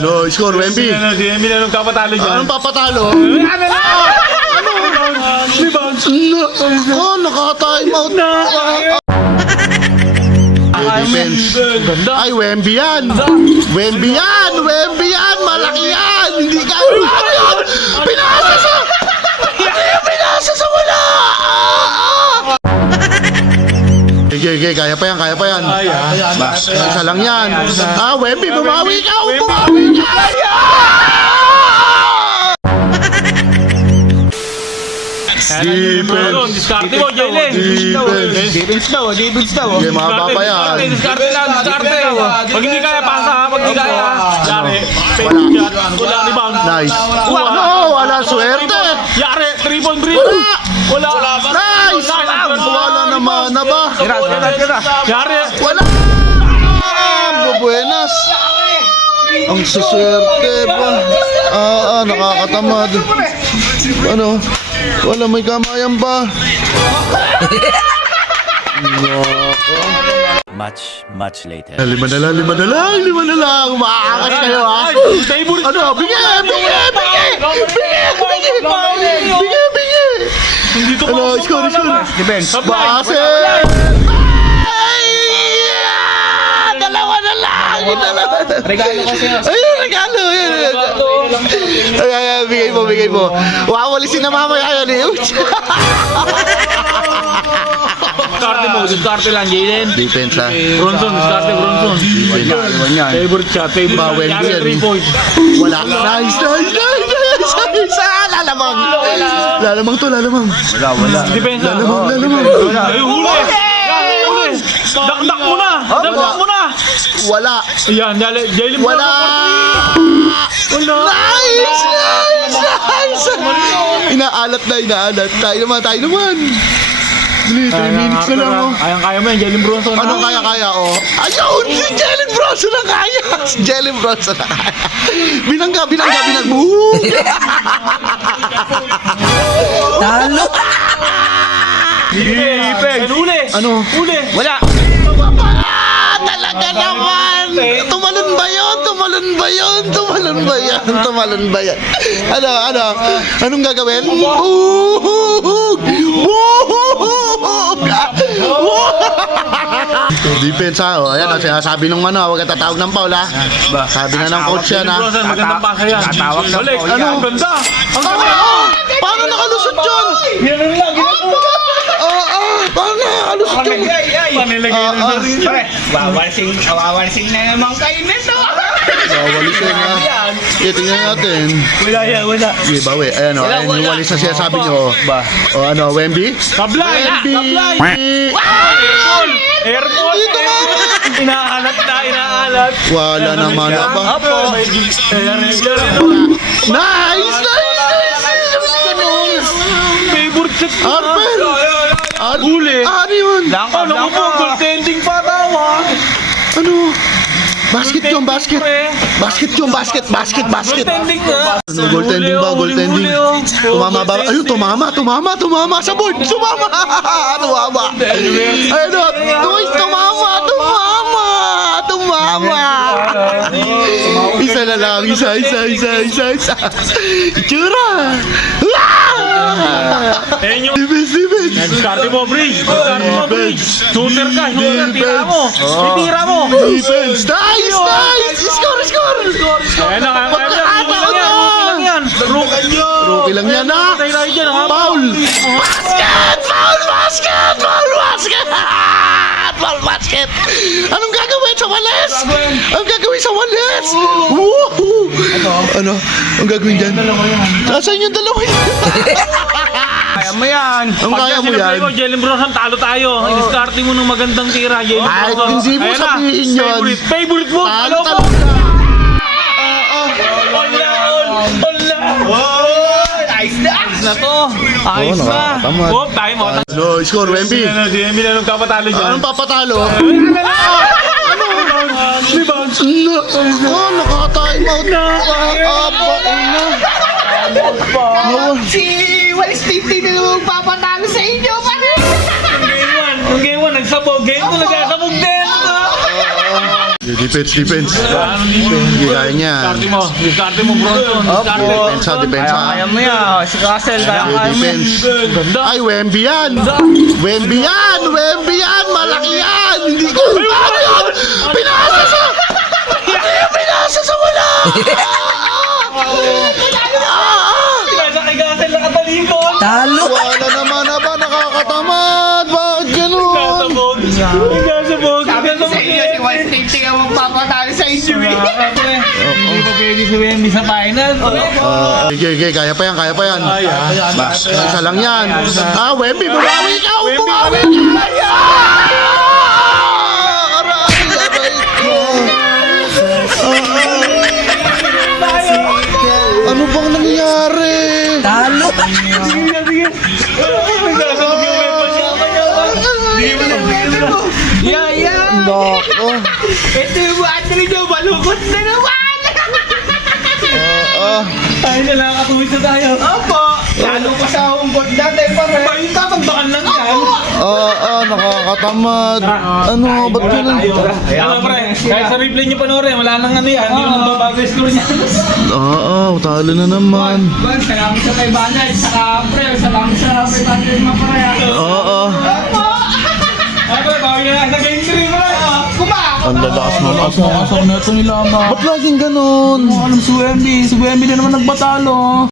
No, score, Wemby. Si Wemby na nung kapatalo dyan. Anong papatalo? Ano na? Ano? Rebound. Oh, naka-time out na. Defense. Ay, Wemby yan. Wemby yan. Wemby yan. Malaki yan. Hindi ka. Ano yun? Pinasa sa... Pinasa sa wala. Okay, kaya pa yan, kaya pa yan. Isa lang yan. Ah, Wemby, bumawi ka. Bumawi ka. Defense. Diskarte mo, Jalen. Defense. Defense daw. Okay, mahaba pa yan. Diskarte lang, diskarte. Pag hindi kaya, pasa ha. Pag hindi kaya. Yari. Fake shot. Wala rebound. Nice. Ano? Wala swerte. Yari. 3-point break. Wala. Nice. Wala naman na ba? Yari. Wala. Buenas. Ang suswerte ba? Nakakatamad. Ano? Wala, may kamayan ba? Much later. Lima na lang. Maaangas kayo, ha? Favorite. Ano? Bigay! Hindi to Ano? Score. Defense. Base! Dalawa na lang! Regalo kasi. Ayun, regalo! Ay, bigay mo. Wawalisin na mamaya yan, eh. Diskarte lang, Jalen. Defense, ha? Bronson. Favorite shot. Bawel Yari, yan. 3 points. Wala. Nice! Lalamang to. Wala. Defense. Lalamang. Ay, huli. Dakdak mo na. Dakdak mo na. Wala. Ayan, Jalen. Wala. Nice! Inaalat. Tayo naman. Dali, 3 minutes na lang, oh. Kaya mo yan, Jalen Bronson. Anong kaya, oh? Ayun! Si Jalen Bronson na kaya! Si Jalen Bronson na kaya! Binangga! Talo. Defense. Huli. Ano? Huli. Wala. Talaga naman! Tumalon ba yan? Ano? Anong gagawin? Defense, ha? O, ayan, sinasabi nung huwag ka tatawag ng foul, ha? Sabi na ng coach yan, ha? Bronson, magandang pasa yan. Tatawag ng Balik. foul Ano? yan. Ang ganda. Paano nakalusot yun? Ganun lang. Paano nakalusot yun? Panilagay na sa rin. Pare, wawarsing na naman kayo nito. Walisin, ha? Okay, tingnan natin. Wala. Sige, bawi. Ayan, o. Ayan yung walis na sinasabi nyo. O, ano, Wemby? Sablay. Airport. Inaalat. Wala naman na ba? Apo. Nice! Favorite shot. Harper! Huli. Ano yun? Ano ko po? Goaltending pa tawa. Ano? Basket. Goaltending na. Ano, goaltending ba? Goaltending? Tumama ba? Ayun, tumama sa board! Tumama! Ayun, Isa na lang, isa. Itsura! Ayun yung... Defense! Diskarte mo, Bridge. Shooter ka. Tira mo. Defense! Nice! Score! Ayan na, Rookie lang yan, ha? Foul! Basket! Anong gagawin sa walis? Woohoo! Ano? Ang gagawin dyan? Nasaan yung dalawa yan? Kaya mo yan. Ang kaya mo yan? Jalen Bronson, talo tayo. Diskarte mo ng magandang tira, Jalen Ay, Bronson. hindi mo Ayan na. sabihin yun. Favorite mo. Talo Ano talaga. Nice na to. Ayos na. nakakatamad. Oh, time out. No, score, Wemby. Si Wemby na nung kapatalo dyan. Anong papatalo? Rebound. Naka-time out na. Si Walis 50 na naman papatalo sa inyo, pare. Yung game 1, nagsabog. Game 2, nagsasabog din. Defense. Ano dito? Hindi kaya niyan. Diskarte mo, Bronson. Depensa. Kaya mo yan. Si Castle, kaya kaya mo yan. Defense. Ganda. Ay, Wemby yan! Wemby yan! Malaki yan! Hindi ka... Ano yun? Pinasa sa wala! Kaya kay Gasel nakatalikod. Talo! Wala naman na ba? Nakakatamad! Bakit ganun? Kasabog. Kasabog. Sabi ko sa inyo, si Wally Stinting ang magpapatalo sa inyo eh. Hindi pa pwede si Wemby sa final. Sige, kaya pa yan. Isa lang yan. Wemby, bumawi ka! Bumawi ka! Ano bang nangyari? Talo! Kasabog yung weapon niya. Hindi mo na. Yeah. Nako. Ito yung battery nyo, malungkot na naman. Tayo na lang, katuwid na tayo. Opo. Lalo ko sa hungkot dati pa rin. Ba, yung tatagbakan lang yan. Nakakatamad. Ano, ba't ganun? Ano pre, kahit sa replay nyo panoorin, wala nang ano yan. Hindi mo nang babago yung score niya. Talo na naman. Bon, salamat sa 500. Saka pre, salamat sa 500 mga pre. Oo. Opo. Ay pre, bawi na lang sa game 3 pre. Kumakot. Ang lalakas mo. Asok na ito nila, ma. Ba't laging ganun? Alam si Wemby na naman nagbatalo.